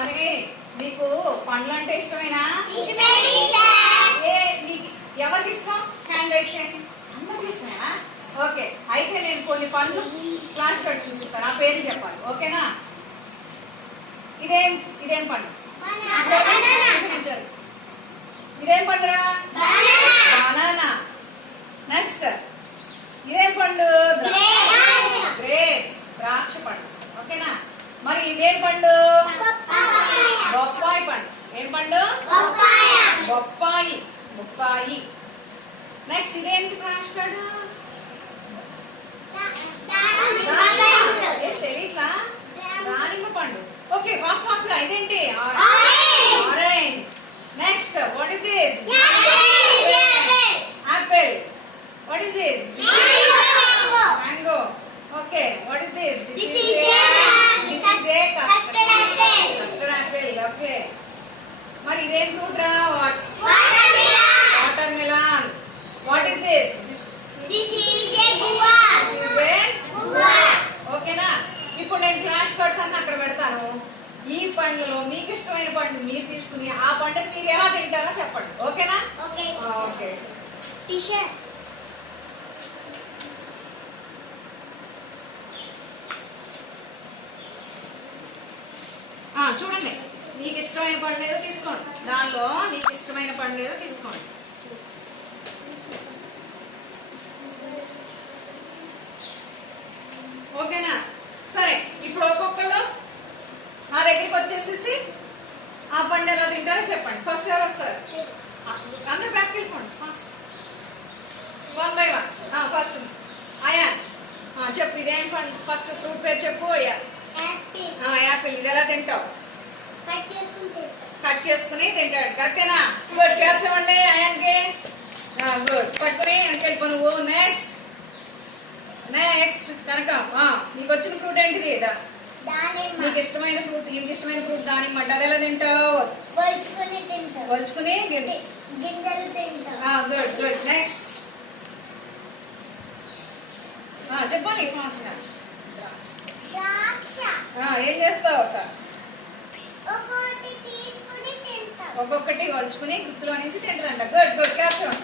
అరే మీకు పండ్లు అంటే ఇష్టమేనా? మీకు ఎవరికి ఇష్టం? హ్యాండ్ రైట్ చేయండి. అందరికి ఇష్టమేనా? ఓకే, అయితే నేను కొన్ని పండ్లు ఫ్లాష్ కార్డ్ చూపిస్తాను, ఆ పేరు చెప్పాలి. ఓకేనా? ఇదేం పండు? ఇదేం పండురా? బనానా. నెక్స్ట్ ఇదేం పండు? గ్రేప్స్, ద్రాక్ష పండు. ఓకేనా? మరి ఇదేం పండు? బొప్పాయి పండు. ఏం పండు? బొప్పాయి. నెక్స్ట్ ఇదేంటి ఫ్లాష్ కార్డు? తెలియట్లా? దానిమ్మ పండు. ఓకే, ఫాస్ట్ గా. ఇదేంటి? Orange. Next what is this? Apple. What is this? Mango. Okay, what is this? This is a custard apple. ఓకే, మరి ఇదేం ఫ్రూట్ రా? Water melon. What is this? ఓకేనా? ఇప్పుడు నేను ఫ్లాష్ కార్డ్స్ అన్ని అక్కడ పెడతాను. ఈ పండ్లలో మీకు ఇష్టమైన పండు మీరు తీసుకుని ఆ పండుని మీరు ఎలా తింటారో చెప్పండి. ఓకేనా? ఓకే. చూడండి, మీకు ఇష్టమైన పండు ఏదో తీసుకోండి. దానిలో మీకు ఇష్టమైన పండు ఏదో తీసుకోండి. ఓకేనా? సరే, ఇప్పుడు ఒక్కొక్కరు నా దగ్గరికి వచ్చేసేసి ఆ పండు ఎలా తింటారో చెప్పండి. ఫస్ట్ ఎవరు వస్తారు? అందరు బ్యాక్ వెళ్ళిపోండి. First 1 by 1. ఫస్ట్ అయాన్ చెప్పు, ఇదేం పండు? ఫస్ట్ ఫ్రూట్ పేరు చెప్పు. యాపిల్. ఇది ఎలా తింటావు? కట్ చేసుకుని తింటాడు. కరెక్టేనా? గుడ్. చేర్చమండి అయాన్కి. గుడ్. పట్టుకుని వెళ్ళిపో నువ్వు. నెక్స్ట్ కనుక నీకు వచ్చిన ఫ్రూట్ ఏంటిది? నీకు ఇష్టమైన ఫ్రూట్. నీకు ఇష్టమైన ఫ్రూట్ దానిమ్మ. అది ఎలా తింటావు? వలుచుకుని గుడ్. నెక్స్ట్ చెప్పని ఫాస్ట్ గా. ఏం చేస్తావు? ఒక్కొక్కటి వలుచుకుని గుర్తులో నుంచి తింటుందంట. గుడ్. క్యాప్షన్.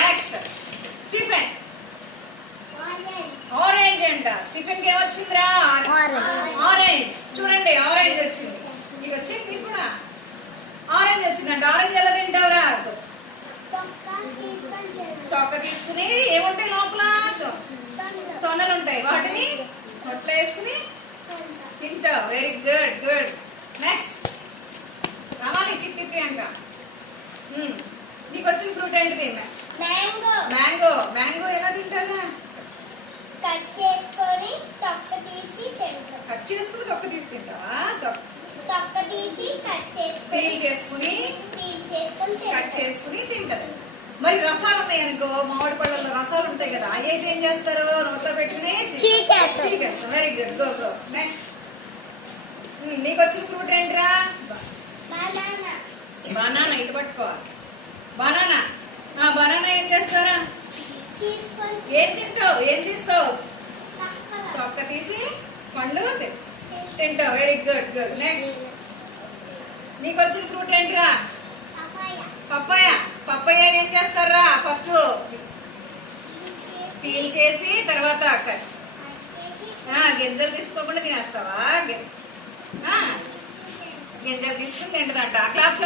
Next Stephen. ఆరెంజ్ అంట. స్టీఫెన్ కి ఏమొచ్చిందిరా? ఆరెంజ్. చూడండి, ఆరెంజ్ వచ్చింది. మీకు వచ్చి మీకు కూడా ఆరెంజ్ వచ్చిందంట. ఆరెంజ్ ఎలా తింటావురా? తొక్క తీసుకుని ఏముంటాయి లోపల? తొనలు ఉంటాయి. వాటిని నోట్లో వేసుకుని తింటావు. Very good. నెక్స్ట్ రమాని చిట్టి ప్రియాంక. నీకు వచ్చిన ఫ్రూట్ ఏంటిది? మ్యాంగో. ఎలా తింటారా? కట్ చేసుకుని తొక్క తీసి తింటావా? తొక్క తీసి పీల్ చేసుకుని కట్ చేసుకుని తింటది. మరి రసాలు ఉన్నాయి అనుకో, మామిడి పళ్ళల్లో రసాలు ఉంటాయి కదా, అవి అయితే ఏం చేస్తారు? నోట్లో పెట్టుకుని చీకేస్తాం. Very good. గో. నెక్స్ట్ నీకు వచ్చిన ఫ్రూట్ ఏంటిరా? బనానా. ఇటు పట్టుకోవాలి. బనానా. ఏం చేస్తారా? ఏం తింటావు? ఏం తీస్తావు? తొక్క తీసి పండు తింటావు. Very good. నెక్స్ట్ నీకు వచ్చిన ఫ్రూట్ ఏంటిరా? పప్పాయ. ఏం చేస్తారా? ఫస్ట్ పీల్ చేసి తర్వాత గింజలు తీసుకోకుండా తినేస్తావా? గింజలు తీసుకుని తింటదంట. క్లాప్స్